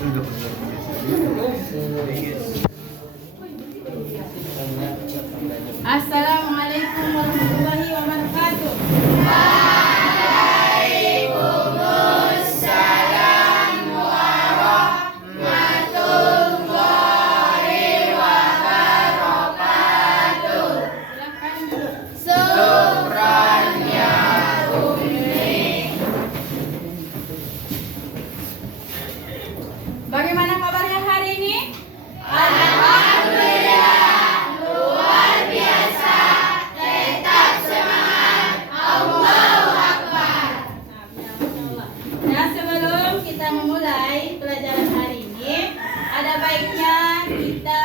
Assalamualaikum warahmatullahi wabarakatuh. Waalaikumsalam warahmatullahi wabarakatuh. Silakan duduk. Syukrannya Umi. Bagaimana kabarnya hari ini? Alhamdulillah, luar biasa. Tetap semangat. Allahu Akbar. Nah, sebelum kita memulai pelajaran hari ini, ada baiknya kita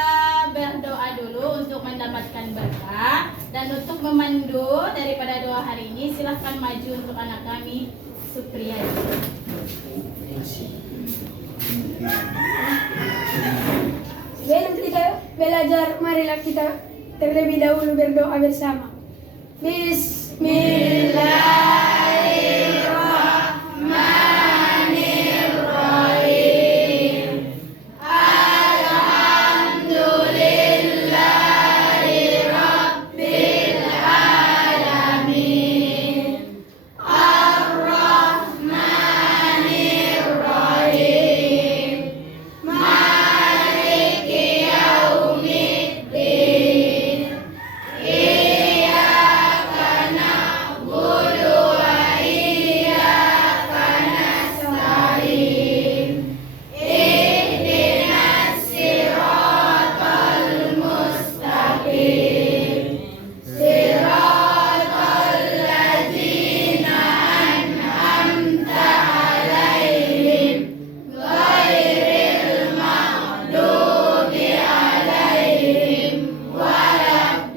berdoa dulu untuk mendapatkan berkah. Dan untuk memandu daripada doa hari ini, silahkan maju untuk anak kami, Supriyadi. Sebelum kita belajar, marilah kita terlebih dahulu berdoa bersama. Bismillahirrahmanirrahim. Alhamdulillahirabbil alamin. Ar-Rahmanirrahim. Maliki yaumiddin. Iyyaka na'budu wa iyyaka nasta'in. Ihdinas siratal mustaqim. Siratal ladzina an'amta 'alaihim ghairil maghdubi 'alaihim waladdallin.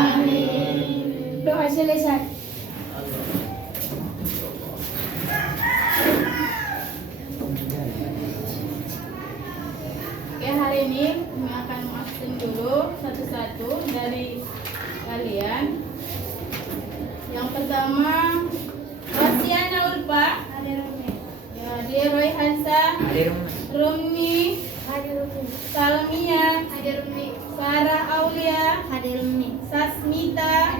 Amin. Doa selesai. Oke, hari ini kami akan mengabsen dulu satu-satu dari kalian. Yang pertama, Rasiana Ulfa, ya, dia Roy Hansa, Rumi, Salmia, Sarah Aulia, Sasmita,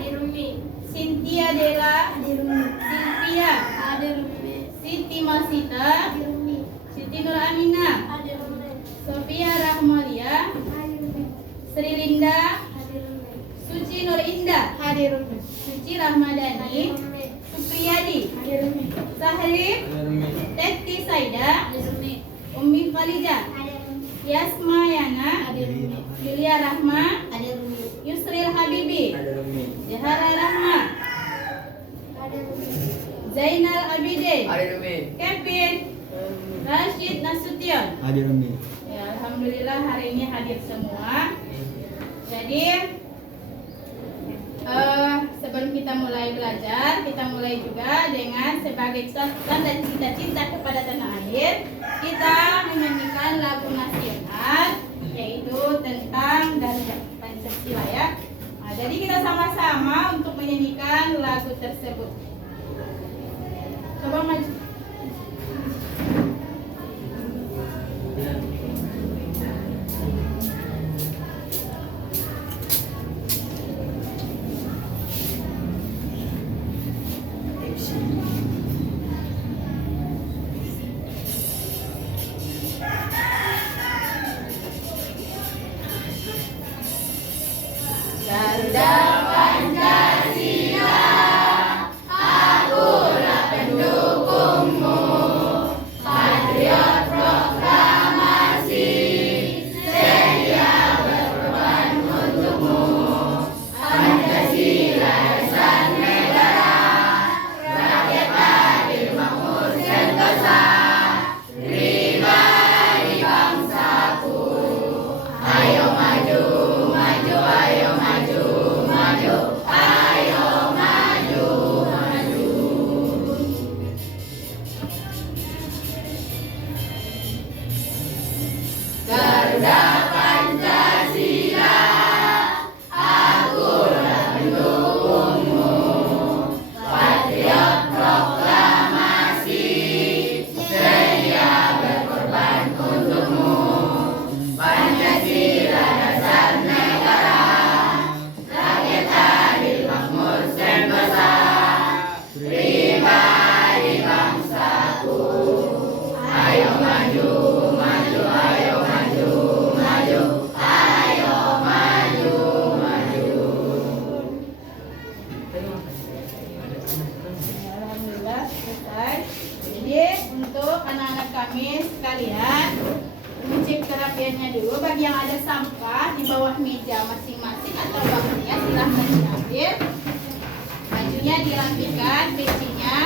Cynthia Dela, Silvia, Siti Masita, Siti Nur Aminah, Sofia Rahmalia, Sri Linda, Suci Nur Indah, Suci Rahmadani, Supriyadi, Sahrif, Teti Saida, Ummi Khalija, Yasma Yana, Yulia Rahma, Yusril Habibi, Jahara Rahma, Zainal Abidin, Kevin, Rashid Nasution. Ya, alhamdulillah hari ini hadir semua. Jadi sebelum kita mulai belajar, kita mulai juga dengan sebagai tanda cita-cita kepada tanah air, kita menyanyikan lagu nasional yaitu tentang dari Pancasila ya. Nah, jadi kita sama-sama untuk menyanyikan lagu tersebut. Coba maju. Ganda Pancasila, untuk anak-anak kami sekalian mencek kerapiannya dulu. Bagi yang ada sampah di bawah meja masing-masing atau bawahnya silahkan diambil. Bajunya dirapikan, pecinya.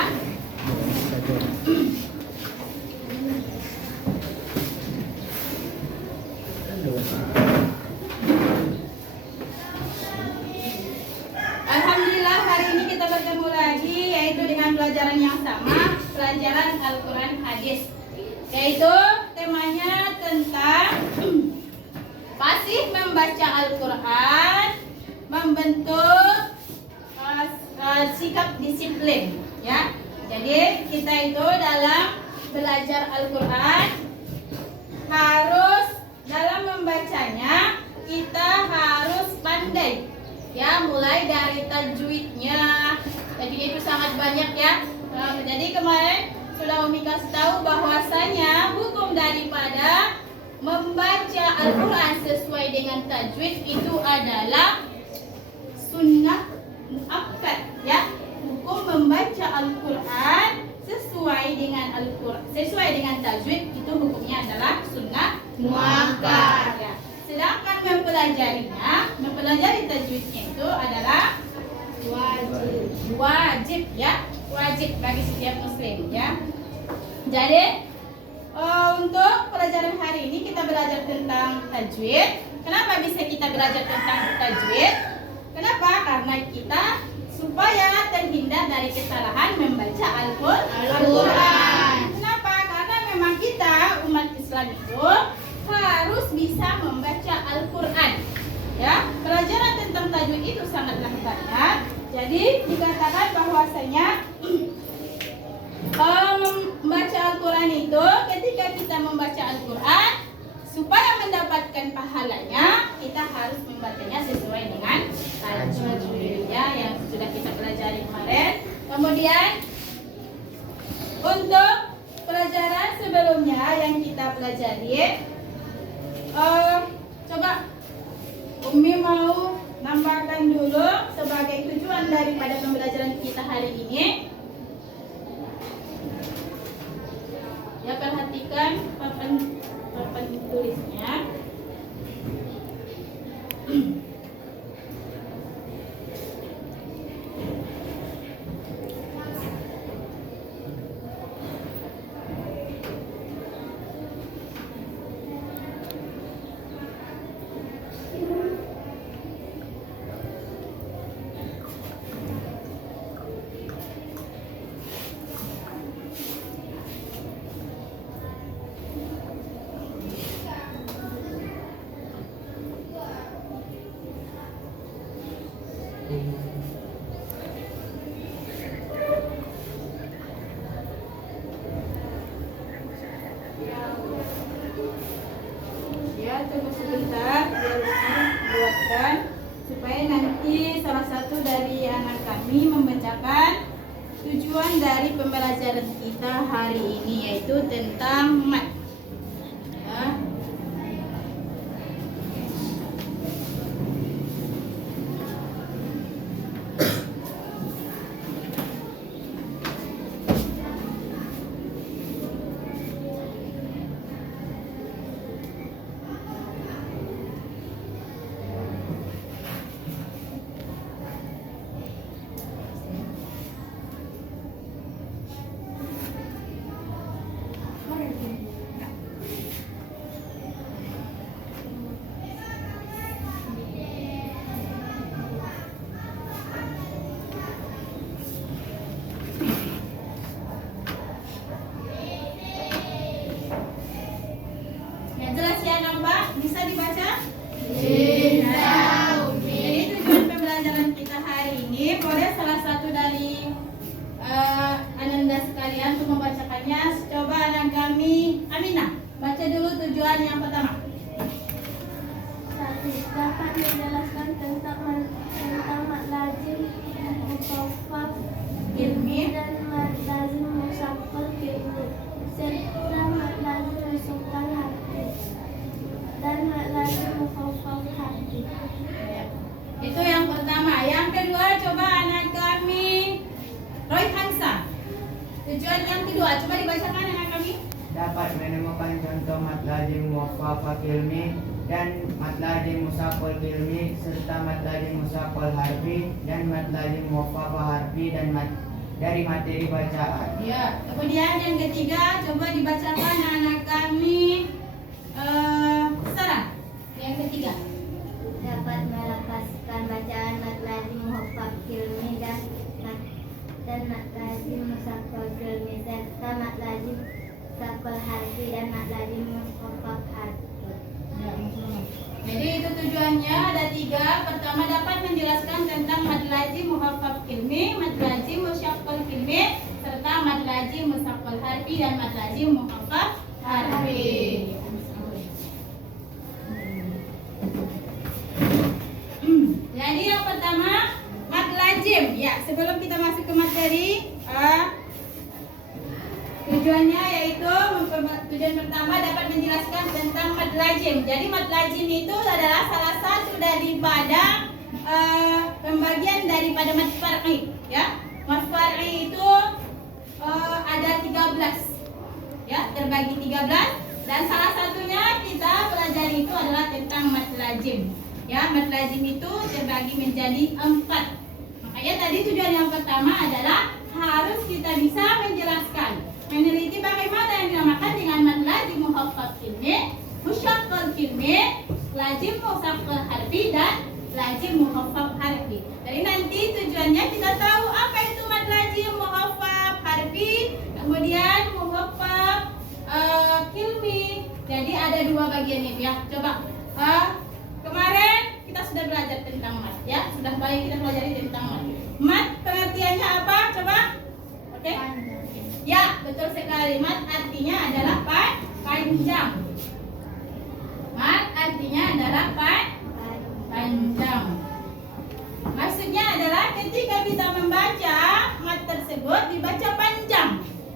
Alhamdulillah hari ini kita bertemu lagi yaitu dengan pelajaran yang sama, pelajaran Al-Quran Hadis. Yaitu temanya tentang fasih membaca Al-Quran, membentuk sikap disiplin, ya. Jadi kita itu dalam belajar Al-Quran harus dalam membacanya kita harus pandai, ya, mulai dari tajwidnya. Tajwid itu sangat banyak, ya. Jadi kemarin sudah Umi kasih tahu bahwasanya hukum daripada membaca Al-Quran sesuai dengan tajwid itu adalah sunnah muakkad, ya. Hukum membaca Al-Quran sesuai dengan tajwid itu hukumnya adalah sunnah muakkad, ya. Sedangkan mempelajari tajwidnya itu adalah wajib, ya. Wajib bagi setiap muslim, ya. Jadi untuk pelajaran hari ini kita belajar tentang tajwid. Kenapa bisa kita belajar tentang tajwid? Kenapa? Karena kita supaya terhindar dari kesalahan membaca Al-Quran. Kenapa? Karena memang kita umat Islam itu harus bisa membaca Al-Quran, ya. Pelajaran tentang tajwid itu sangatlah banyak. Jadi dikatakan bahwasanya membaca Al-Quran itu ketika kita membaca Al-Quran supaya mendapatkan pahalanya kita harus membacanya sesuai dengan tajwid, ya, yang sudah kita pelajari kemarin. Kemudian untuk pelajaran sebelumnya yang kita pelajari, coba Umi mau nambahkan dulu sebagai tujuan daripada pembelajaran kita hari ini. Ya, perhatikan papan tulisnya. Ya, tunggu sebentar biar buatkan supaya nanti salah satu dari anak kami membacakan tujuan dari pembelajaran kita hari ini yaitu tentang mat. Ya. Bisa dibaca? Bisa. Jadi tujuan pembelajaran kita hari ini, boleh salah satu dari ananda sekalian untuk membacakannya. Coba anak kami Aminah, baca dulu tujuan yang pertama. Dapat menjelaskan tentang mat lazim, mukhafaf, Ilmi dan mat lazim musaqqal ilmi, serta mat lazim musaqqal hati dan mat lazim mukhafaf hati. Itu yang pertama. Yang kedua, coba anak kami Roy Hansa. Tujuan yang kedua, coba dibacakan anak dapat menemukan contoh mat lazim muwaffaq ilmi dan mat lazim musaqqal ilmi serta mat lazim musaqqal harfi dan mat lazim muwaffaq harfi dan dari materi bacaan. Ya, kemudian yang ketiga coba dibacakan anak kami Sarah. Yang ketiga. Dapat melafazkan bacaan mat lazim muhaffaz ilmi dan mat lazim musaqqal ilmi serta mat lazim musaqqal harfi dan mat lazim muhaffaz harfi. Jadi itu tujuannya ada 3. Pertama dapat menjelaskan tentang mad lazim muhaffaz ilmi, mad lazim musyaqqal ilmi serta mad lazim musaqqal harfi dan mad lazim muhaffaz harfi. Jadi yang pertama mad lazim. Ya, sebelum kita masuk ke materi, tujuannya yaitu tujuan pertama dapat menjelaskan tentang mad lazim. Jadi mad lazim itu adalah salah satu daripada pembagian daripada mad far'i. Ya, mad far'i itu ada 13. Ya, terbagi 13 dan salah satunya kita belajar itu adalah tentang mad lazim. Ya, mad lazim itu terbagi menjadi 4. Makanya tadi tujuan yang pertama adalah harus kita bisa menjelaskan, meneliti bagaimana yang dinamakan dengan mad lazim muhaffaz ilmi, musyaqqal ilmi, lazim musaqqal harfi dan lazim muhaffaz harfi. Jadi nanti tujuannya kita tahu apa itu mad lazim muhaffaz harfi, kemudian muhaffaz ilmi. Jadi ada 2 bagian itu ya. Coba kemarin kita sudah belajar tentang mad ya, sudah baik kita pelajari tentang mad. Mad pengertiannya apa? Coba. Oke. Ya, betul sekali. Mad artinya adalah panjang. Mad artinya adalah panjang. Maksudnya adalah ketika kita membaca mad tersebut dibaca panjang,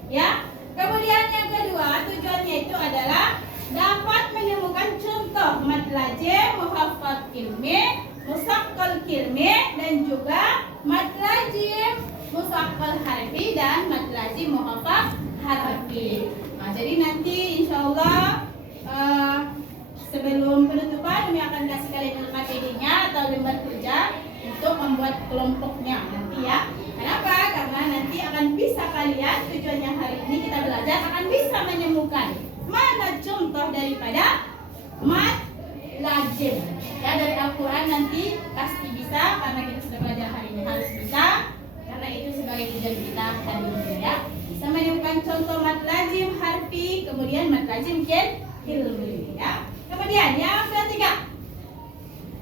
ya. Kemudian yang kedua, tujuannya itu adalah dapat menemukan contoh mad lazim muhaffaz ilmi, musaqqal ilmi dan juga mad lazim musaqqal harfi dan mad lazim muhaffaz harfi. Nah, jadi nanti insyaallah sebelum penutupan kami akan kasih kalian materi-nya atau lembar kerja untuk membuat kelompoknya nanti ya. Kenapa? Karena nanti akan bisa kalian, tujuannya hari ini kita belajar akan bisa menemukan mana contoh daripada mad lazim. Ya, dari Al-Quran nanti pasti bisa karena kita sudah belajar hari ini, harus bisa karena itu sebagai tujuan kita hari ini ya. Bisa menemukan contoh mad lazim harfi, kemudian mad lazim ilmi ya. Kemudian yang ketiga,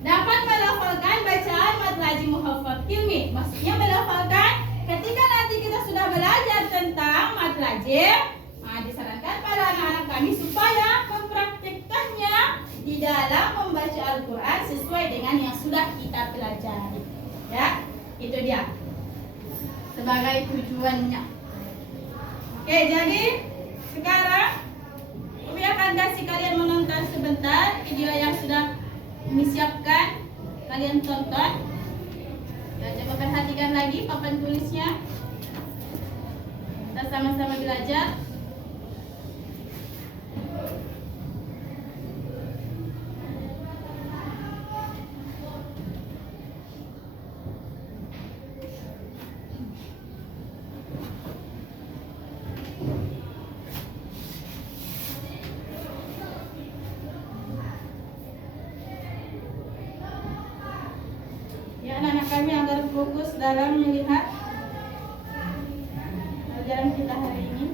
dapat melafalkan bacaan mad lazim muhaffaz ilmi. Maksudnya melafalkan ketika nanti kita sudah belajar tentang mad lazim, disarankan pada anak-anak kami supaya mempraktikkannya di dalam membaca Al-Quran sesuai dengan yang sudah kita pelajari. Ya, itu dia sebagai tujuannya. Oke, jadi sekarang kami akan kasih kalian menonton sebentar video yang sudah kami siapkan. Kalian tonton. Ya, coba perhatikan lagi papan tulisnya. Kita sama-sama belajar. Ya, anak-anak kami agar fokus dalam melihat pelajaran kita hari ini.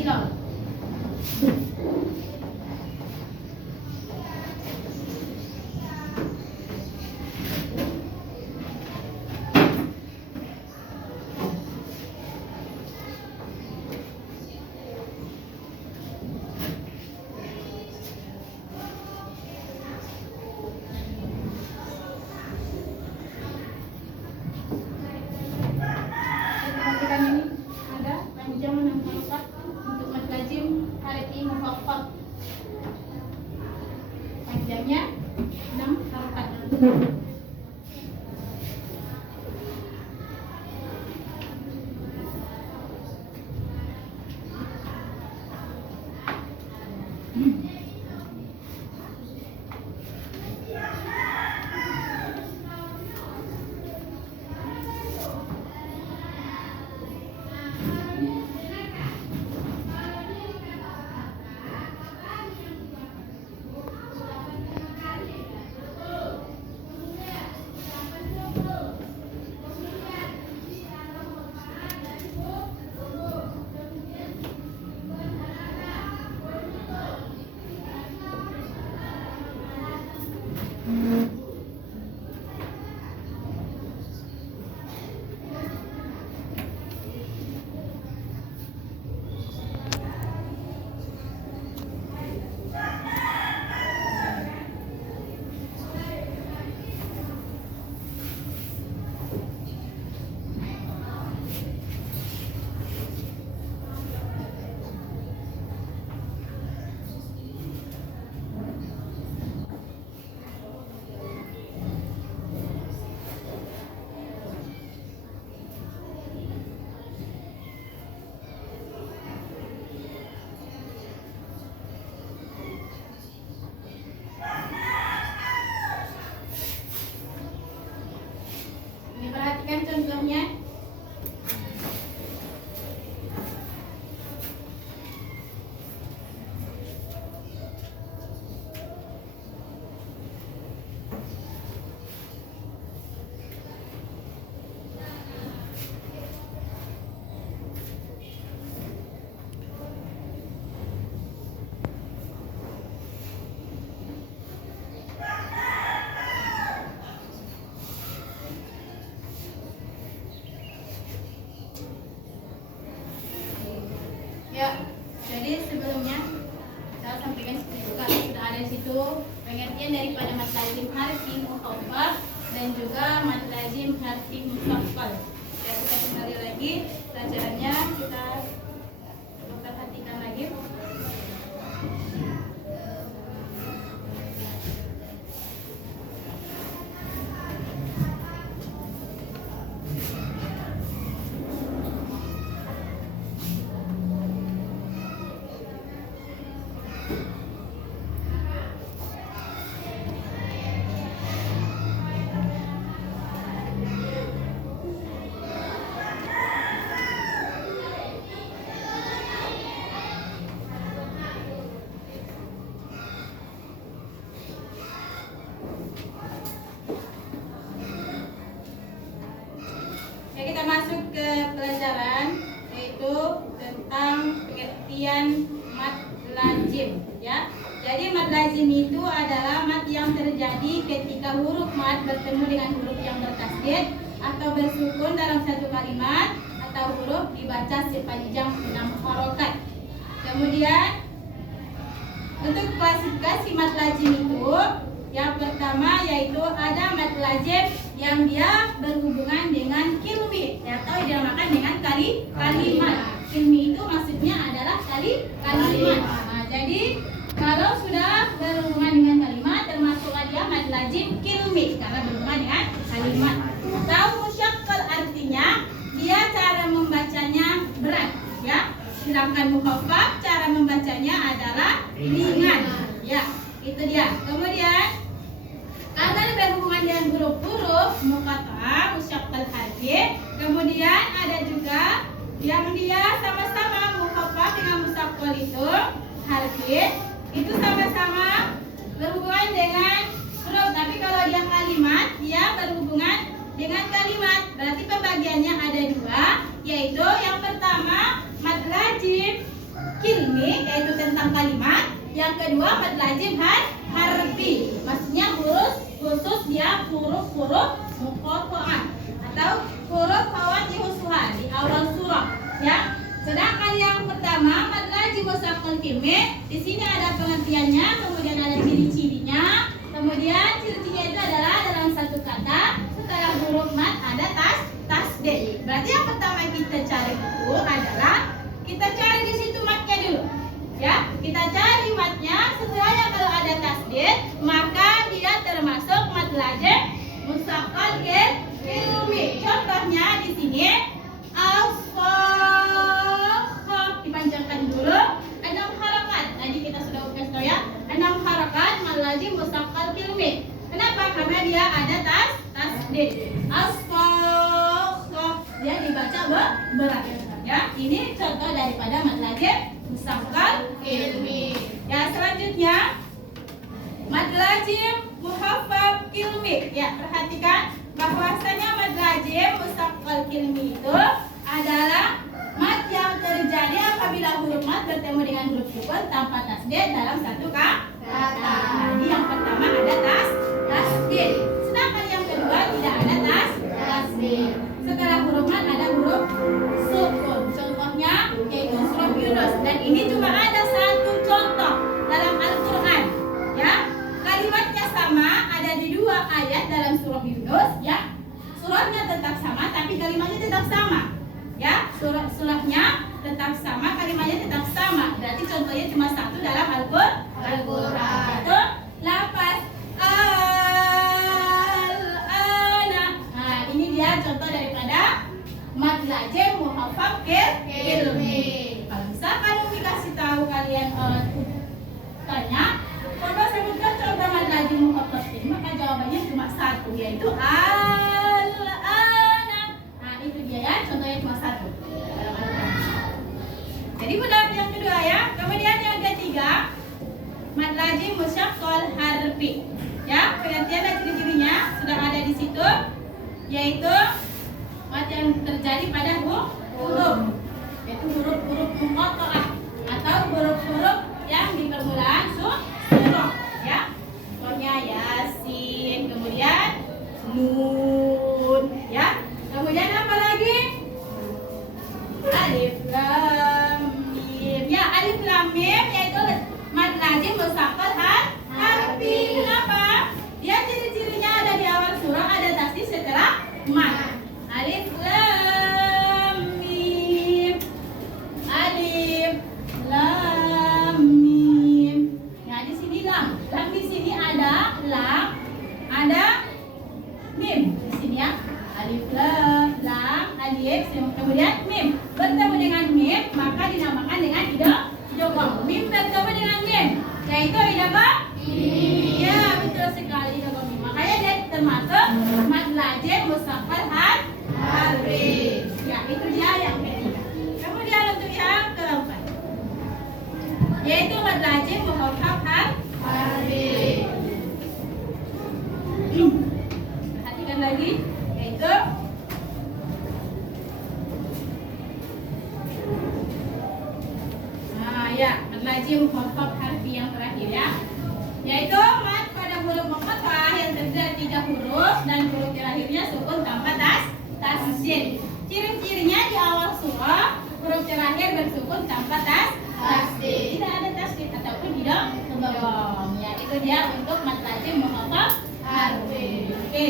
silol. Perhatikan ini ada panjang 64 untuk mad lazim harfi muhaffaf. Panjangnya 6 harokat. Ini perhatikan contohnya. Ya, jadi sebelumnya saya sampaikan seperti itu kalau sudah ada di situ pengertian daripada mad lazim harfi muhaffaf dan juga mad lazim harfi musaqqal. Ya, kita kembali lagi pelajarannya, kita perhatikan lagi. Ya, kita masuk ke pelajaran yaitu tentang pengertian mad lazim ya. Jadi mad lazim itu adalah mad yang terjadi ketika huruf mad bertemu dengan huruf yang bertasdid atau bersukun dalam satu kalimat atau huruf dibaca sepanjang 6 harokat. Kemudian untuk klasifikasi mad lazim itu yang pertama yaitu ada mad lazim yang dia berhubungan dengan kilmi atau dinamakan dengan kalimat. Kilmi itu maksudnya adalah kalimat. Nah, jadi kalau sudah berhubungan dengan kalimat termasuklah dia mad lazim kilmi karena berhubungan dengan kalimat. Atau musyaqqal artinya dia cara membacanya berat ya. Sedangkan muhaffaf cara membacanya adalah ringan. Ya, itu dia. Kemudian karena berhubungan dengan huruf-huruf muqatta'ah, musyaqqal harfi, kemudian ada juga yang dia sama-sama muhaffaf dengan musaqqal itu harfi, itu sama-sama berhubungan dengan huruf. Tapi kalau dia kalimat, dia berhubungan dengan kalimat. Berarti pembagiannya ada dua, yaitu yang pertama mad lazim tentang kalimat. Yang kedua mad lazim harfi. Maksudnya huruf khusus dia huruf-huruf muqatta'ah atau huruf fawatihus suhar di awal surah, ya. Sedangkan yang pertama mad lazim musaqqal kilmi, di sini ada pengertiannya, kemudian ada ciri-cirinya. Kemudian ciri-cirinya itu adalah dalam satu kata setelah huruf mad ada tasdid. Berarti yang pertama kita cari itu adalah kita cari di situ madnya dulu. Ya, kita cari madnya. Setelahnya kalau ada tasdid, maka dia termasuk mad lazim musaqqal kilmi. Contohnya di sini dipanjangkan dulu 6 harakat. Tadi kita sudah ulas tahu ya. 6 harakat mad lazim musaqqal kilmi. Kenapa? Karena dia ada tasdid. Dia dibaca berat. Ya, ini contoh daripada mad lazim musaqqal kilmi. Ya, selanjutnya mad lazim muhaffaf kilmi. Ya, perhatikan bahwasanya mad lazim musaqqal kilmi itu adalah mad yang terjadi apabila huruf mad bertemu dengan huruf sukun tanpa tasdid dalam satu kata. Jadi yang pertama ada tasdid. Sedangkan yang kedua tidak ada tasdid. Setelah huruf mad ada huruf sukun. Contohnya yaitu surah Yunus, dan ini cuma ada satu contoh dalam Al-Qur'an. Ya, kalimatnya sama, ada di 2 ayat dalam surah Yunus, ya. Surahnya tetap sama tapi kalimatnya tetap sama. Ya, surahnya tetap sama, kalimatnya tetap sama. Berarti contohnya cuma satu dalam Al-Qur'an. Itu lafaz al-ana. Nah, ini dia contoh daripada mad lazim muhaffaf kilmi. Kalau misalkan Umi kasih tahu kalian tanya, coba sebutkan contoh mad lazim muhaffaf kilmi, maka jawabannya cuma satu, yaitu al-ana. Nah, itu dia ya, contohnya cuma satu. Jadi mudah yang kedua ya. Kemudian yang ketiga mad lazim musyaqqal harfi. Ya, pengertian dan ciri-cirinya sudah ada di situ, yaitu mad yang terjadi pada huruf, yaitu huruf-huruf muqatta'ah atau huruf-huruf yang di permulaan surah, ya. Contohnya Yasin, kemudian Nun, ya. Kemudian apa lagi? Alif lam mim. Ya, alif lam mim yaitu mad lazim musaqqal harfi. Kenapa? Dia ciri-cirinya ada di awal surah, ada tasdid setelah mad. Alif lam mim. Alif lam mim. Nah, di sini lam. Lam di sini ada lam, ada mim. Di sini ya. Alif lam, alif, kemudian mim. Bertemu dengan mim, maka dinamakan dengan idgham. Mim bertemu dengan mim, yaitu idgham. Ya, betul sekali, idgham. Makanya dia termasuk mad lazim musaqqal harfi. Ya, itu dia yang ketiga. Kemudian untuk yang keempat, yaitu mad lazim muhaffaf harfi. Perhatikan lagi, yaitu ya, mad lazim muhaffaf harfi yang terakhir ya. Yaitu mad pada huruf muqatta'ah yang terdiri 3 huruf dan huruf terakhirnya sukun tanpa tasdid. Ciri-cirinya di awal surah huruf terakhir bersukun tanpa tasdid. Tidak ada tasdid ataupun tidak idgham. Ya, itu dia untuk mad lazim muhaffaf harfi. Oke.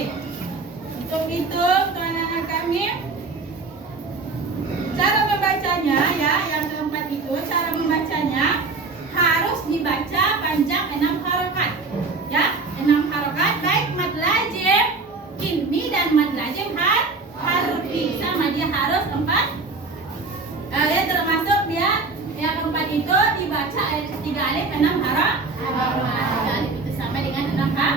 Untuk itu anak-anak kami, cara membacanya ya, yang keempat itu cara membacanya harus dibaca panjang 6 harokat. Ya, 6 harokat baik mad lazim kilmi dan mad lazim harfi. Sama, dia harus 4. Ya, termasuk dia yang keempat itu dibaca 3 alif 6 harokat. 3 alif itu sama dengan 6 harokat.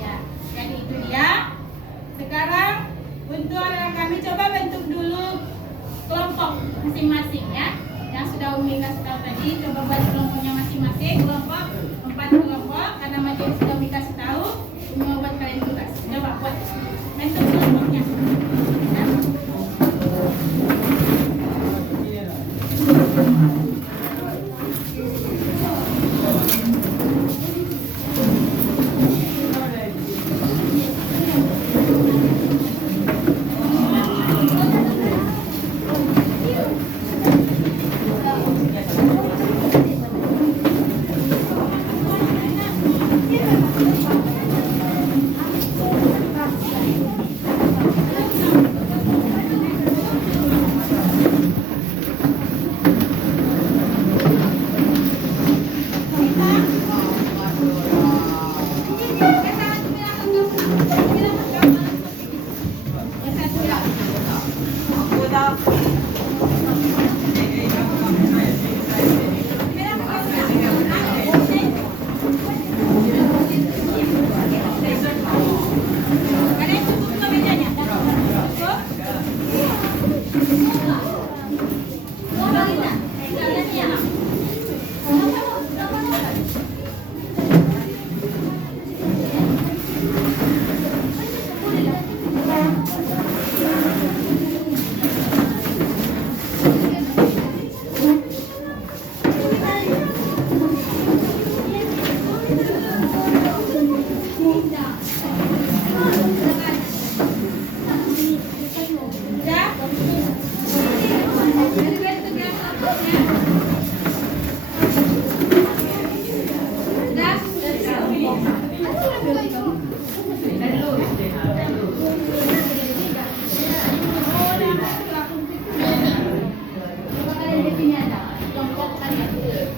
Ya, jadi itu dia. Sekarang untuk anak kami coba bentuk dulu kelompok masing-masing ya. Yang sudah Umi kasih tahu tadi, coba buat kelompoknya masing-masing. Kelompok 4 kelompok, karena materi sudah Umi kasih tahu, Umi mau buat kalian tugas. Coba buat bentuk kelompoknya. Ya.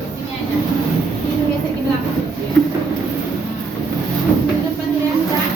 Sini aja. Ini geser ke belakang. Ke depan dulu ya, Kak.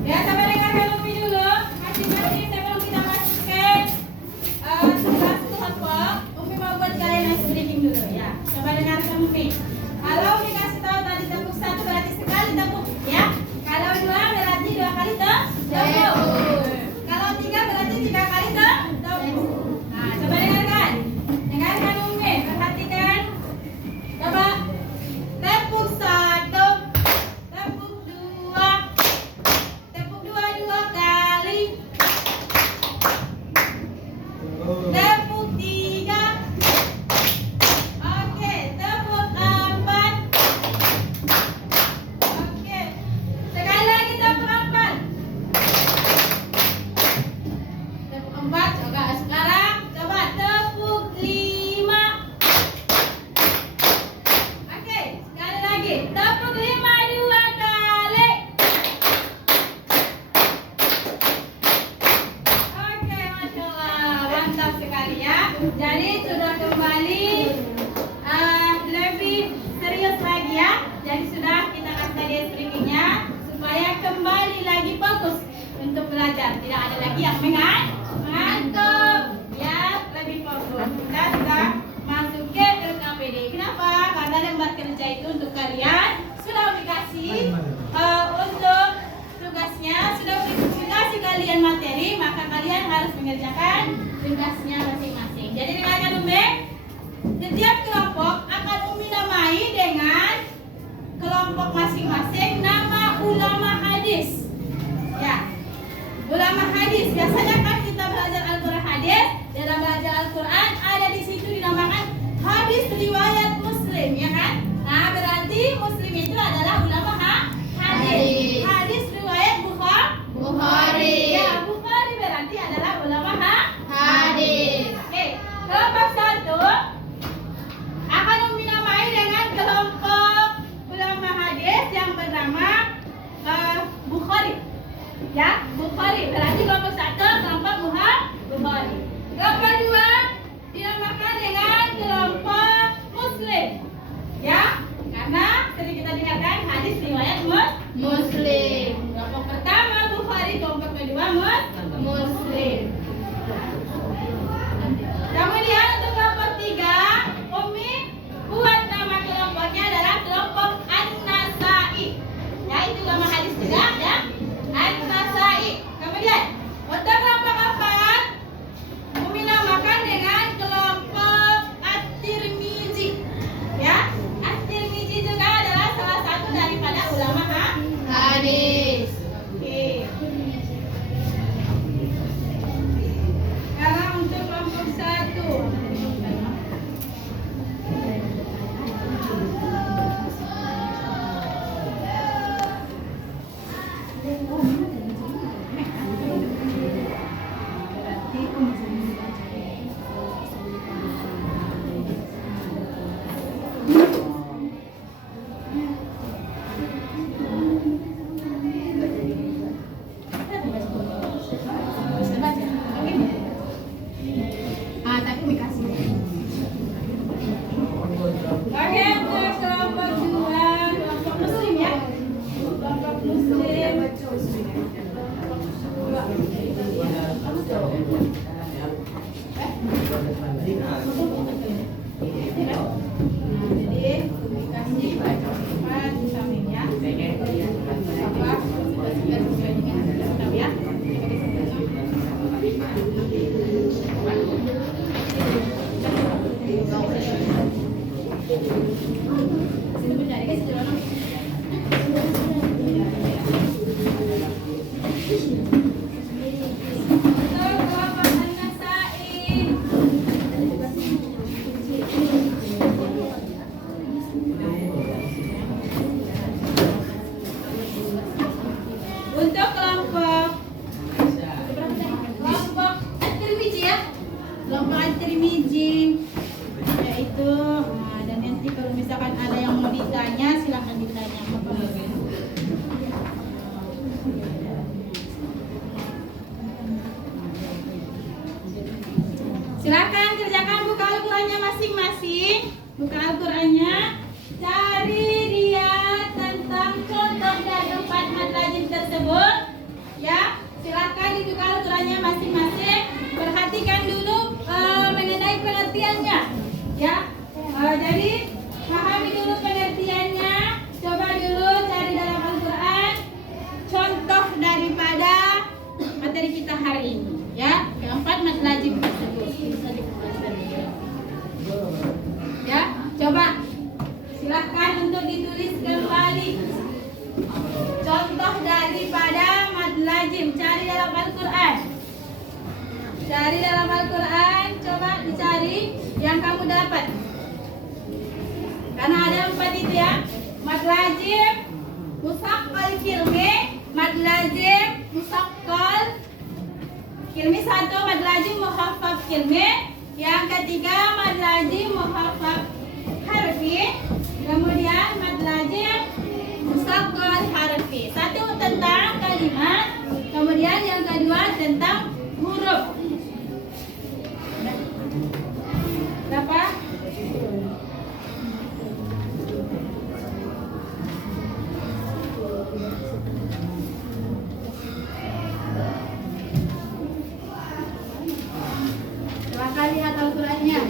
Ya, sampai dengarkan Umi dulu. Masing-masing sebelum kita masuk ke tugas kelompok, Umi mau buat kalian yang reading dulu ya. Coba dengarkan Umi. Kalau Umi kasih tahu tadi tepuk 1 berarti sekali tepuk ya. Kalau 2 berarti 2 kali tepuk. Kalau 3 berarti 3 kali tepuk. Nah, coba dengarkan. Dengarkan Umi, perhatikan. Coba tepuk 1, tepuk 2, tepuk 2 kali, tepuk 3, oke, tepuk 4, oke, sekali lagi tepuk 4, tepuk 4, coba sekarang, coba tepuk 5, oke, sekali lagi, tepuk 5 2 kali. Oke, Masya Allah, mantap sekali ya. Jadi sudah kembali lebih serius lagi ya. Jadi sudah kita kasih dia speakingnya supaya kembali lagi fokus untuk belajar. Tidak ada lagi yang mengantuk. Ya, lebih fokus. Kita sudah masuk ke LKPD. Kenapa? Karena lembar kerja itu untuk kalian sudah dikasih untuk tugasnya, sudah dikasih kalian materi, maka kalian harus mengerjakan tugasnya masing-masing. Jadi dengarkan Umi, setiap kelompok akan Umi namai dengan kelompok masing-masing nama ulama hadis. Ya, ulama hadis. Biasanya kan kita belajar Al-Quran hadis, dalam belajar Al-Quran ada di situ dinamakan hadis riwayat Muslim, ya kan? Nah, berarti Muslim itu adalah ulama hadis. Hadis riwayat Bukhari. Ya, Bukhari berarti adalah ulama hadis. Oke, kelompok 1 akan Umi namai dengan kelompok ulama hadis yang bernama Bukhari. Ya, Bukhari berarti kelompok 1 kelompok Bukhari. Kelompok 2 dinamakan dengan kelompok Muslim. Ya, karena sering kita dengarkan hadis riwayat Muslim. Kelompok pertama Bukhari, kelompok kedua Muslim. Kemudian untuk kelompok 3, Umi buat nama kelompoknya adalah kelompok An-Nasai. Ya, itu ulama hadis juga ya. An-Nasai. Kemudian untuk kelompok 4, Umi namakan dengan kelompok At-Tirmizi. Ya, At-Tirmizi juga adalah salah satu daripada ulama hadis. Oke. Sekarang untuk kelompok 1. Oke, untuk kelompok 2, kelompok Muslim ya. Kelompok Muslim. Jadi dikasih tempat di sampingnya. Apa? Sesuai dengan tahu ya. Sini pun cari guys, jalan. Untuk kelompok Silakan kerjakan, buka Al-Qur'annya masing-masing. Buka Al-Qur'annya. Cari dia tentang contoh dari 4 mad lazim tersebut. Ya, silakan dibuka Al-Qur'annya masing-masing. Perhatikan dulu mengenai pengertiannya. Ya, jadi pahami dulu pengertiannya. Coba dulu cari dalam Al-Quran contoh daripada materi kita hari ini. Ya, keempat mad lazim tersebut. Bisa dikembalikan. Ya, coba silahkan untuk ditulis kembali contoh daripada mad lazim. Cari dalam Al-Quran. Cari dalam Al-Quran, coba dicari yang kamu dapat. Karena ada 4 itu ya. Mad lazim musaqqal kilmi, mad lazim musaqqal kilmi 1, mad lazim muhaffaf kilmi. Yang ketiga mad lazim muhaffaf harfi. Kemudian mad lazim musaqqal harfi. Satu tentang kalimat, kemudian yang kedua tentang huruf. Berapa? Silakan lihat Al-Qur'annya.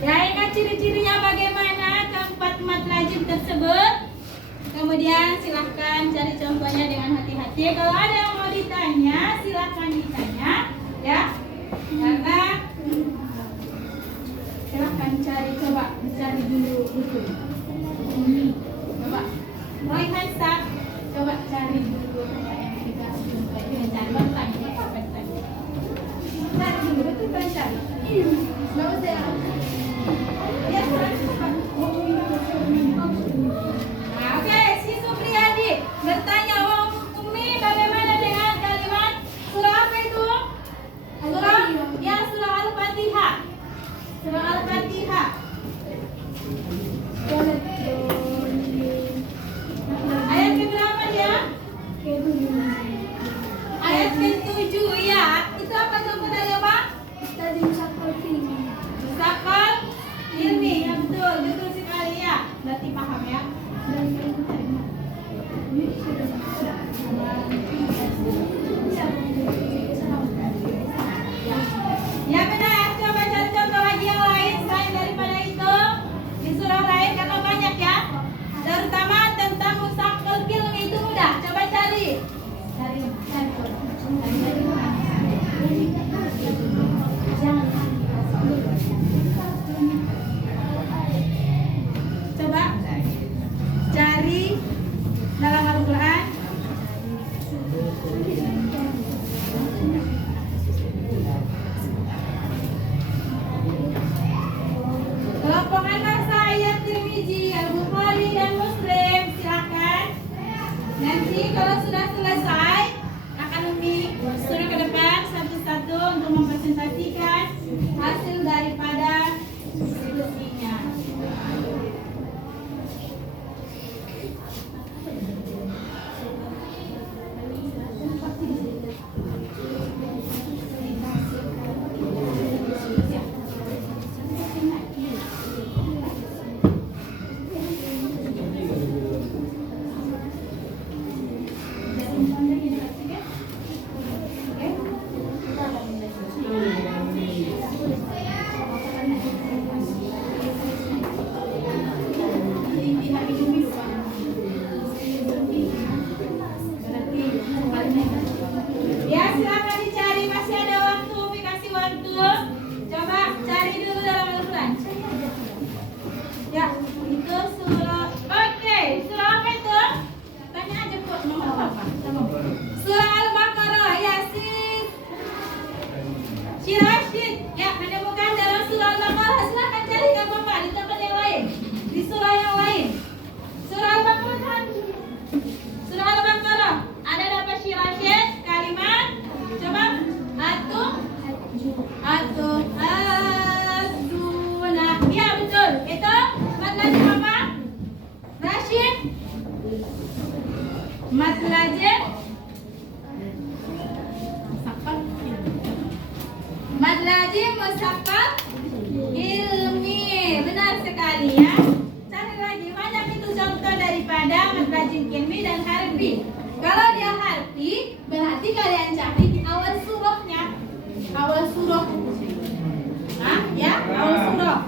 Ya, ingat ciri-cirinya bagaimana keempat mad lazim tersebut. Kemudian silahkan cari contohnya dengan hati-hati. Kalau ada yang mau ditanya, silahkan ditanya, ya. Karena silahkan cari, coba cari dulu buku. Coba, Roy Hansa, coba cari dulu apa yang dikasih contoh. Cari bertanya, apa bertanya? Cari dulu, betul kan cari? Nggak usah ya. Ya, nah, oke, si Supriyadi bertanya, Umi, bagaimana dengan kalimat surah apa itu? Surah, ya, surah Al-Fatihah. Surah Al-Fatihah. Ayat keberapa dia? Ayat ke-7, ya. Itu apa contoh dari apa? Musaqqal ilmi, ya betul, betul sekali ya. Berarti paham ya. Ya benar, coba cari contoh lagi yang lain selain daripada itu. Di surah lain karena banyak ya. Terutama tentang musaqqal ilmi itu mudah. Coba cari. Cari. Coba cari dalam Al-Quran lazim musaqqal ilmi. Benar sekali ya. Cari lagi banyak itu contoh daripada mad lazim ilmi dan harfi. Kalau dia harfi, berarti kalian cari di awal surahnya. Awal surah. Nah, ya, awal surah.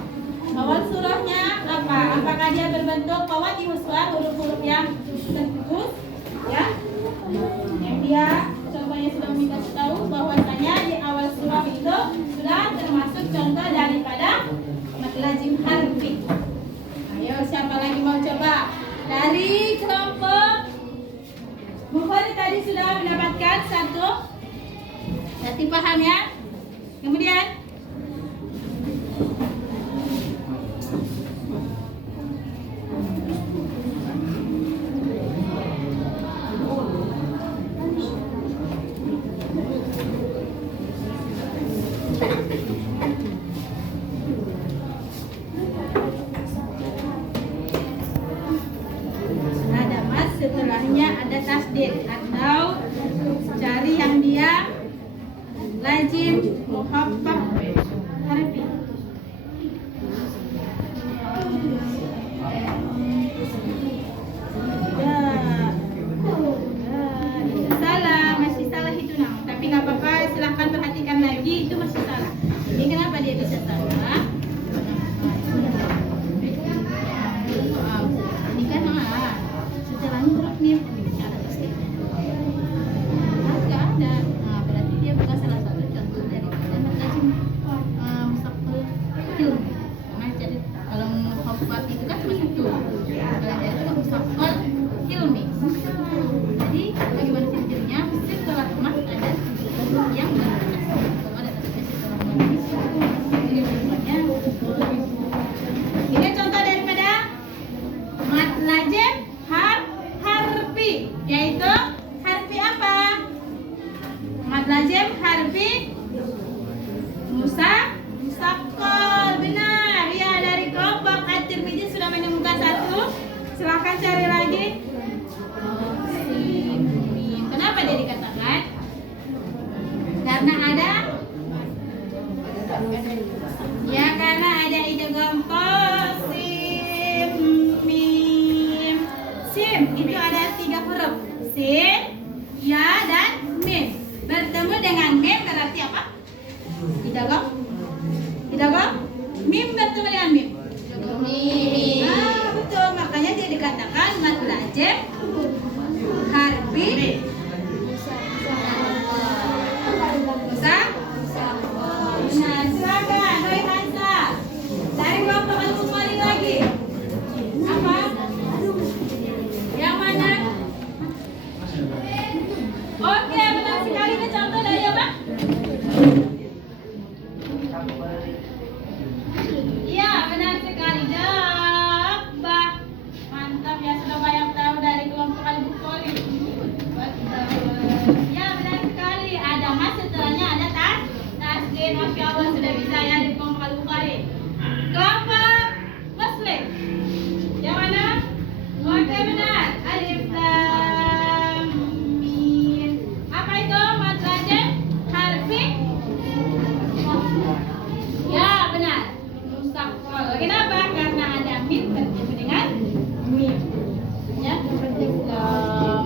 Awal surahnya apa? Apakah dia berbentuk fawati huswa, huruf-huruf yang terputus? Ya. Yang dia contohnya sudah dikasih tahu bahwasanya di awal surah itu sudah termasuk contoh daripada mad lazim harfi. Ayo, siapa lagi mau coba? Dari kelompok Bukhari tadi sudah mendapatkan satu. Berarti paham ya? Kemudian ada mas, setelahnya ada tasdid atau cari yang dia lazim muhaffaf harfi. Salah, masih salah itu nah. Tapi nggak apa-apa, silahkan perhatikan lagi, itu masih salah. Ini kenapa dia bisa salah? Ini kan setelahnya huruf mim. Ada tasdidnya. Nggak ada. Nah, berarti dia bukan salah satu contoh daripada mad lazim musaqqal ilmi. Nah, jadi kalau muhaffaf itu kan cuma satu. Kalau dia itu musaqqal ilmi. Jadi bagaimana ciri-cirinya? Setelah mad ada huruf yang berkas. Kalau ada tasdid setelah mad ini bentuknya. Ini contoh daripada mad lazim harfi, yaitu harfi apa? Mad lazim harfi musaqqal. Benar ya, dari kelompok At-Tirmidzi sudah menemukan satu. Silahkan cari lagi. Kenapa dia dikatakan? Karena ada karena ada idgham qasim mim. Sim itu ada 3 huruf. Sin, ya dan mim. Bertemu dengan mim berarti apa? Idgham. Mim bertemu dengan mim. Betul, makanya dia dikatakan mad lazim harfi Nah, silakan Doi Hansa. Dari kelompok Al-Bukhari lagi. Apa? Yang mana? Oke, benar sekali. Ini contoh dari apa? Iya, benar sekali. Dabbah. Mantap ya, sudah banyak tahu dari kelompok Al-Bukhari. Ya, benar sekali. Ada mas, setelahnya ada tasdid. Masya Allah, sudah bisa ya di kelompok Al-Bukhari. Kelompok Muslim. Yang mana? Oke, benar. Alif lam mim. Apa itu mad lazim harfi? Ya, benar. Musaqqal. Kenapa? Karena ada mim bertemu dengan mim. Ya, seperti lam.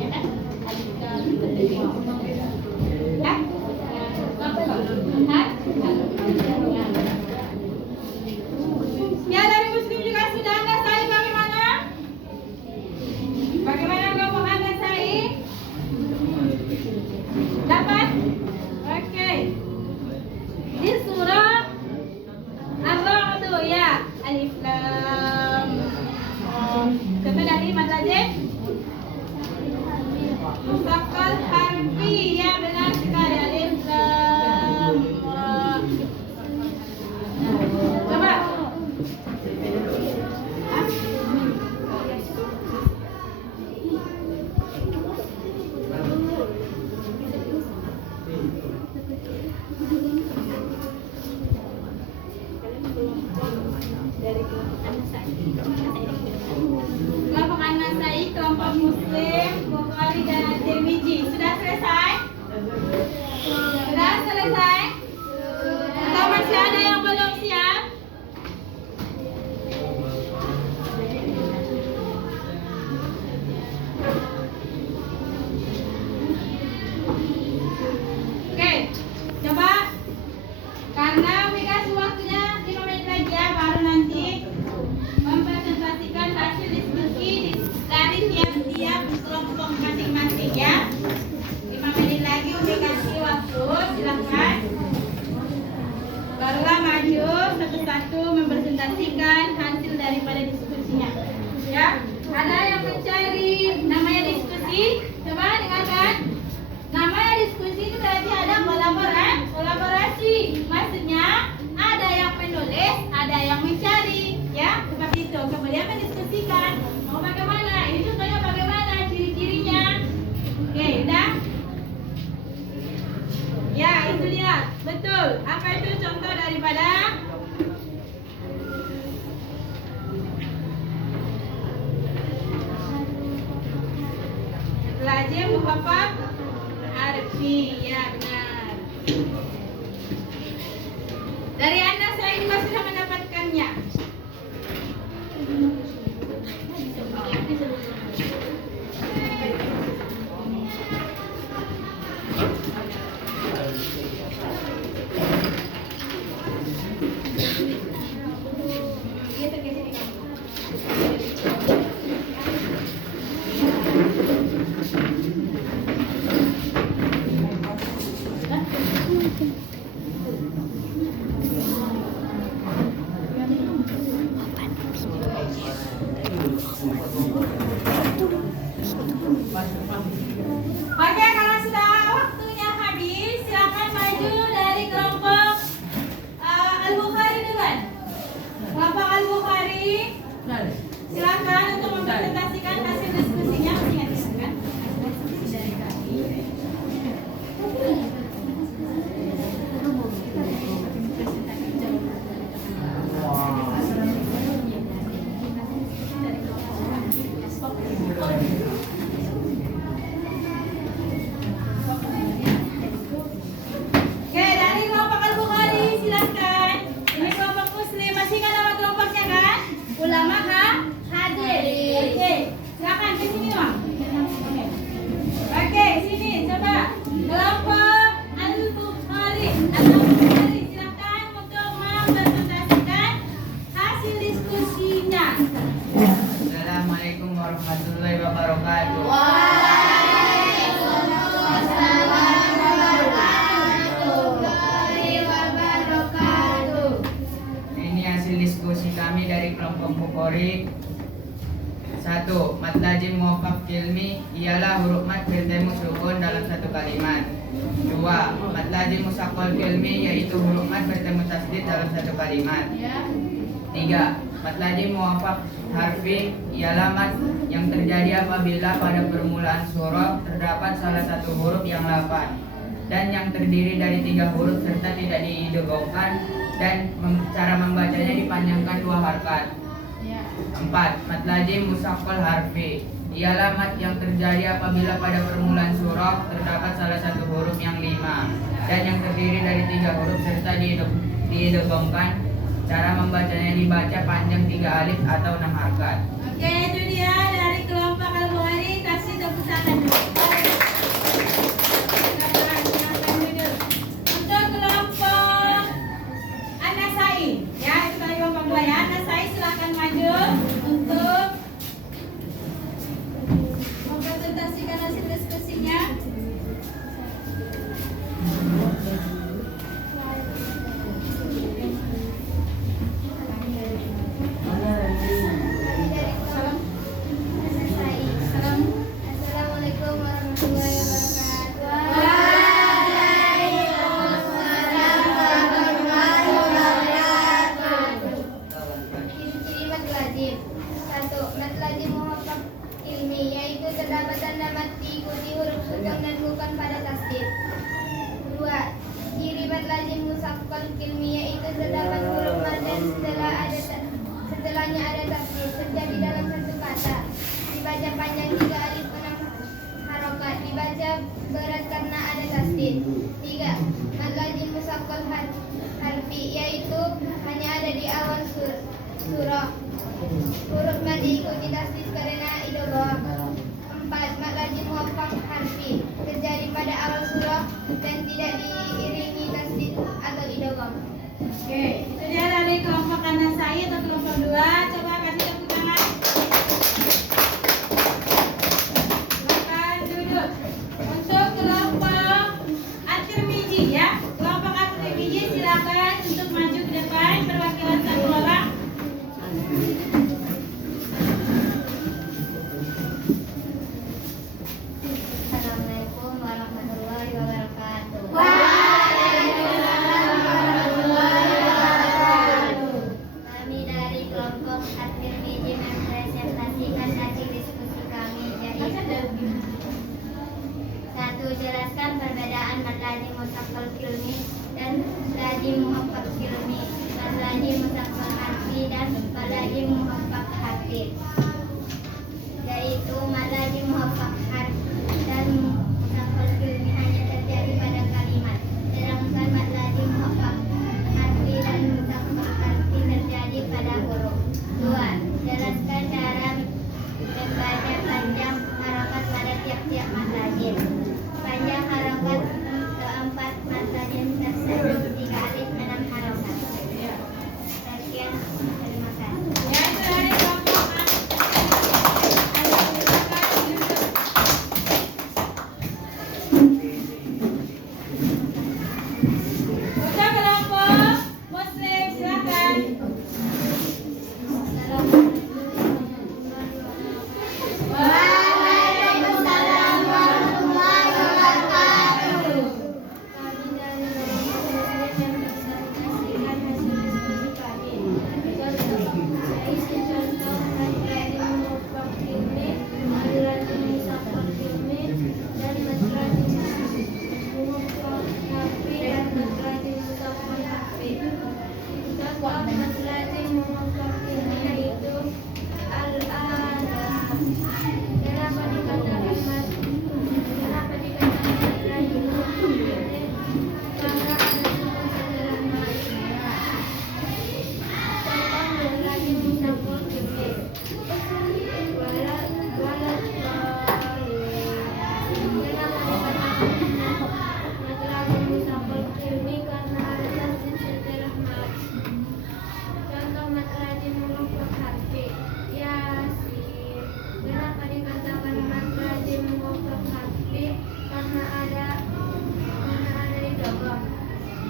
Ya kan? Alif lam mim. Ya, dari Muslim juga sudah. Anda Sa'i bagaimana? Bagaimana kelompok Anda Sa'i? Dapat? Oke. Di surah Ar-Ra'd ya, alif lam. Contoh dari mad lazim musaqqal harfi. satu-satu mempresentasikan hasil daripada diskusinya. Ya, ada yang mencari namanya diskusi. Coba dengarkan. Namanya diskusi itu berarti ada kolaborasi. Maksudnya ada yang menulis, ada yang mencari. Ya, seperti itu. Kemudian mendiskusikan. Mau bagaimana? Ini contohnya bagaimana? Ciri-cirinya. Oke, udah? Ya, itu lihat. Betul. Apa itu contoh daripada lazim muhaffaf harfi? Ya, benar. Dari Anda saya juga sudah mendapatkannya. Oke, kalau sudah waktunya habis, silakan maju dari kelompok Al-Bukhari duluan. Kelompok Al-Bukhari, silakan untuk mempresentasikan hasil diskusinya. Masih ingat kan? Dari kami. Oke, dari kelompok Al-Bukhari silakan. Ini kelompok Muslim, masih kan nama kelompoknya kan? Ulama hadir. Oke, silakan ke sini Bang. Oke, sini coba. Kelompok Al-Bukhari. Al-Bukhari silakan untuk mempresentasikan hasil diskusinya. Assalamualaikum warahmatullahi wabarakatuh. Ini hasil diskusi kami dari kelompok Bukhari. 1. Mad lazim muwaffaq ilmi ialah huruf mad bertemu sukun dalam satu kalimat. 2. Mad lazim musaqqal ilmi yaitu huruf mad bertemu tasdid dalam satu kalimat. 3. Mad lazim muwaffaq harfi ialah mad yang terjadi apabila pada permulaan surah terdapat salah satu huruf yang lafaz dan yang terdiri dari 3 huruf serta tidak diidghamkan dan cara membacanya dipanjangkan 2 harakat. 4. Mad lazim musaqqal harfi ialah mad yang terjadi apabila pada permulaan surah terdapat salah satu huruf yang 5 dan yang terdiri dari 3 huruf serta diidghamkan. Cara membacanya dibaca panjang 3 alif atau 6 harakat. Oke, itu dia dari kelompok Al-Bukhari. Kasih tepuk tangan. Silakan duduk. Untuk kelompok An-Nasai, ya itu tadi kelompok 2 ya. An-Nasai silakan maju untuk mempresentasikan hasil diskusinya. Assalamualaikum warahmatullahi wabarakatuh. Ciri-ciri mad lazim. 1. Mad lazim muhaffaq ilmi yaitu terdapat tanda mad diikuti huruf sukun dan bukan pada tasdid. 2. Ciri mad lazim musaqqal ilmi yaitu terdapat huruf mad dan setelahnya ada tasdid terjadi dalam satu kata. Dibaca panjang 3 alif 6 harokat. Dibaca berat karena ada tasdid. 3. Mad lazim musaqqal harfi yaitu hanya ada di awal surah. Huruf mad diikuti tasdid karena idgham. 4. Mad lazim muwaffaq harfi terjadi pada awal surah dan tidak diiringi tasdid atau idgham. Oke, itu dia dari kelompok An-Nasai atau kelompok 2. Coba kasih tepuk tangan. Silakan duduk. Untuk kelompok At-Tirmidzi ya. Kelompok At-Tirmidzi silakan untuk maju ke depan perwakilan jelaskan perbedaan mad lazim musaqqal kilmi dan lazim muhaqqaq kilmi, mad lazim musaqqal harfi dan mad lazim muhaqqaq harfi. Yaitu mad lazim muhaqqaq harfi dan musaqqal kilmi hanya terjadi pada kalimat, sedangkan mad lazim muhaqqaq harfi dan musaqqal harfi terjadi pada huruf. 2. Jelaskan cara membaca panjang harakat pada tiap-tiap mad lazim. Panjang harakat keempat mad lazim tersebut 3 alif 6 harakat. Sekian, terima kasih. Ya, itu dari kelompok A. Untuk kelompok Muslim, silakan. Waalaikumsalam warahmatullahi wabarakatuh. Kami dari kelompok Muslim yang presentasikan hasil diskusi kami. Isi contoh mad lazim muhaqqaq kilmi, mad lazim musaqqal kilmi, dan mad lazim muhaqqaq harfi dan mad lazim musaqqal harfi. Contoh mad lazim muhaqqaq kilmi yaitu al-ana. Kenapa dikatakan mad lazim muhaqqaq kilmi? Karena ada sukun setelah mad. Contoh mad lazim musaqqal kilmi. Walad Kenapa dikatakan mad lazim musaqqal kilmi? Karena ada tasdid setelah mad. Contoh mad lazim muhaqqaq harfi. Yasin. Kenapa dikatakan mad lazim muhaqqaq harfi? Karena ada idgham.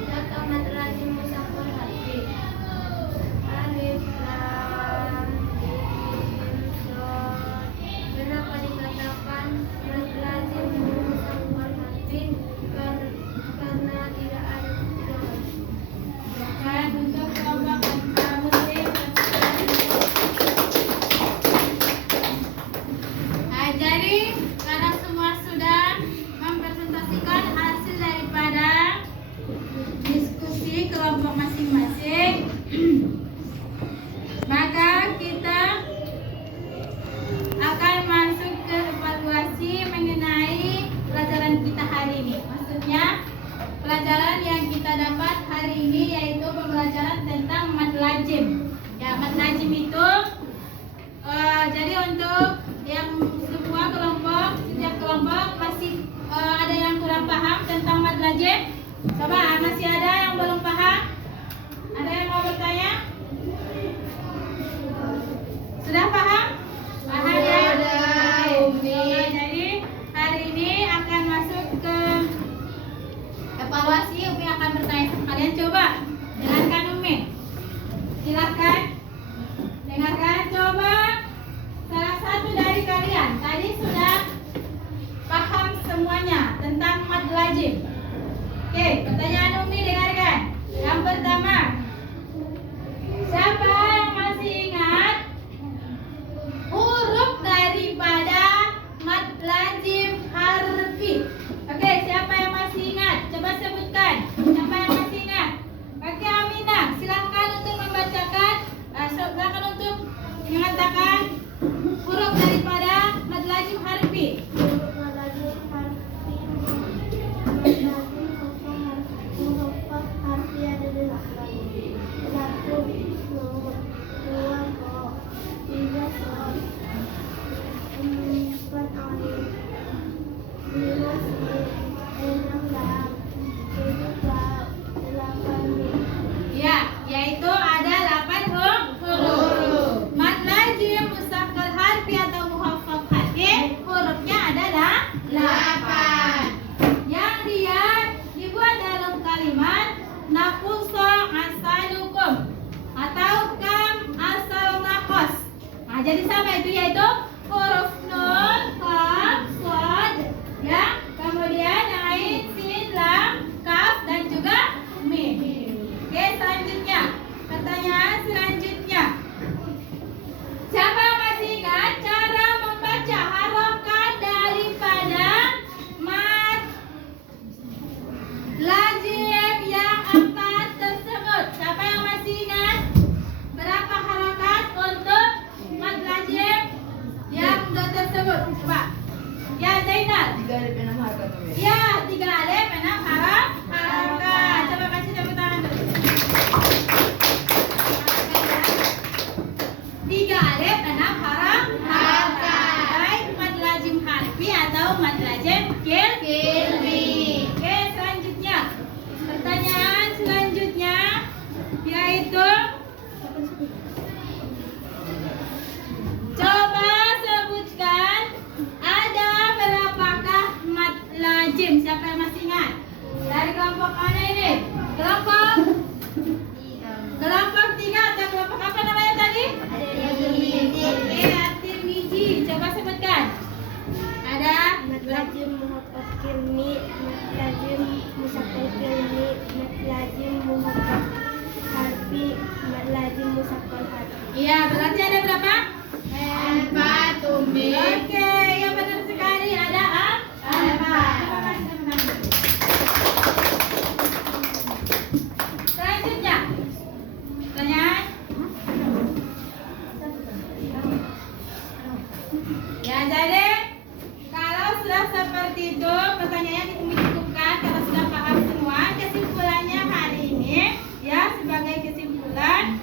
Contoh mad lazim musaqqal harfi. Alif lam mim shad. Kenapa dikatakan mad lazim musaqqal harfi? Karena tidak ada idgham. Dan untuk kelompok Muslim, jadi karena semua sudah mempresentasikan hasil daripada diskusi kelompok masing-masing, maka kita akan masuk ke evaluasi mengenai pelajaran kita hari ini. Maksudnya pelajaran yang kita dapat hari ini yaitu pembelajaran tentang mad lazim. Ya, mad lazim itu jadi untuk yang semua kelompok, setiap kelompok masih ada yang kurang paham tentang mad lazim. Coba, masih ada yang belum paham? Ada yang mau bertanya? Sudah paham? Paham ya? Jadi hari ini akan masuk ke evaluasi. Umi akan bertanya sama kalian. Coba dengarkan Umi. Silakan dengarkan. Coba salah satu dari kalian tadi sudah paham semuanya tentang mad lazim. Oke, pertanyaan Umi dengarkan. Yang pertama, siapa yang masih ingat huruf daripada mad lazim harfi? Oke, siapa yang masih ingat? Coba sebutkan. najim. Siapa yang masih ingat? Dari kelompok mana ini? Kelompok 3 atau kelompok apa namanya tadi? At-Tirmidzi. Coba sebutkan. Ada Matlajim muhaqqaq kilmi, matlajim musaqqal kilmi, matlajim muhaqqaq harfi, matlajim musaqqal harfi. Iya, berarti ada berapa? 4 Umi. Oke, yang benar sekali ada 4. Selanjutnya, pertanyaan. Ya, jadi kalau sudah seperti itu, pertanyaannya dicukupkan. Kalau sudah paham semua, kesimpulannya hari ini, ya sebagai kesimpulan,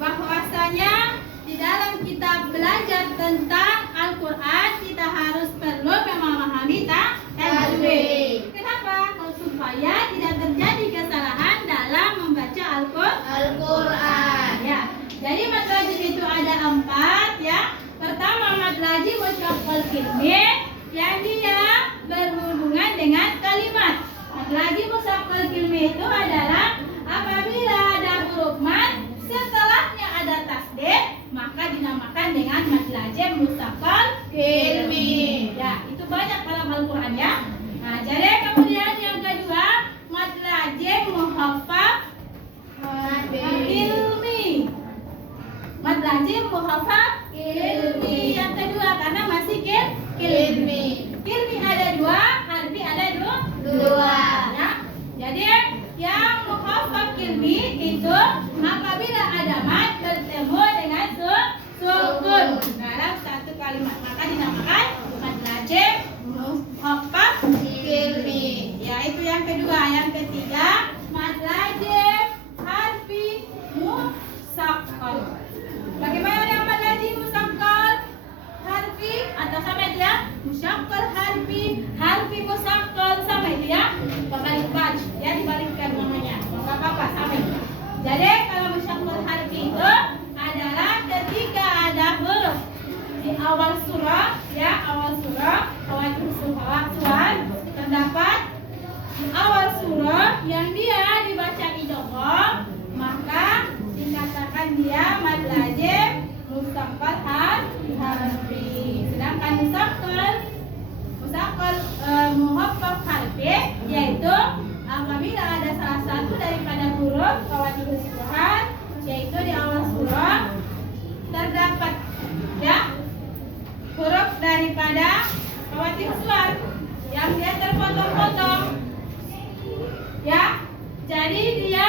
bahwasanya di dalam kita belajar tentang Al-Quran, kita harus perlu memahami tajwid. Kenapa? Supaya tidak terjadi kesalahan dalam membaca Al-Quran. Ya, jadi mad lazim itu ada 4 ya. Pertama, mad lazim musyaqqal kilmi, yang dia berhubungan dengan kalimat. Mad lazim musyaqqal kilmi itu adalah apabila ada huruf mad, setelahnya ada tasdid, maka dinamakan dengan mad lazim musyaqqal kilmi. Ya, itu banyak dalam Al-Quran ya. Nah, jadi kemudian yang kedua, mad lazim muhaffaf kilmi. Mad lazim muhaffaf kilmi. Yang kedua karena masih kilmi. Kilmi ada 2, harfi ada 2. Ya. Jadi yang muhaffaf kilmi itu apabila ada mad bertemu dengan sukun dalam satu kalimat, maka dinamakan mad lazim muhaffaf kilmi. Ya, itu yang kedua. Yang ketiga, mad lazim harfi musaqqal. Bagaimana dengan mad lazim musaqqal harfi atau sama itu ya? Musyaqqal harfi musaqqal sama itu ya? Balik ya, dibalikkan namanya. Enggak apa-apa, sama itu. Jadi kalau musyaqqal harfi itu adalah ketika ada huruf di awal surah ya, awal surah terdapat di awal surah yang dia dibaca idgham, maka dikatakan dia mad lazim musaqqal harfi. Sedangkan musaqqal muhaffaf harfi yaitu apabila ada salah satu daripada huruf khawatihus surah, yaitu di awal surah terdapat ya huruf daripada khawatihus surah yang dia terpotong-potong ya, jadi dia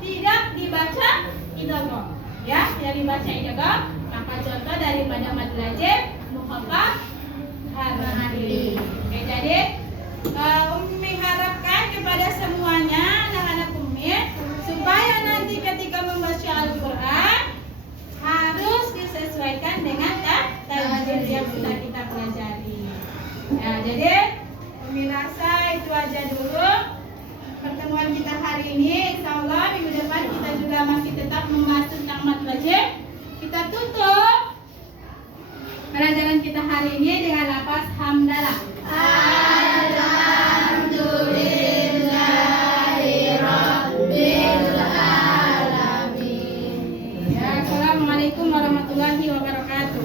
tidak dibaca idgham ya, tidak dibaca idgham. Maka contoh daripada mad lazim muhaffaf harfi. Oke, jadi Umi harapkan kepada semuanya anak-anak Umi supaya nanti ketika membaca Al-Quran harus disesuaikan dengan tajwid yang sudah kita pelajari. Ya, jadi Umi rasa itu aja dulu pertemuan kita hari ini. Insya Allah minggu depan kita juga masih tetap membahas tentang mad lazim. Kita tutup pelajaran kita hari ini dengan lafaz hamdalah. Alhamdulillahirabbil alamin. Ya, assalamualaikum warahmatullahi wabarakatuh.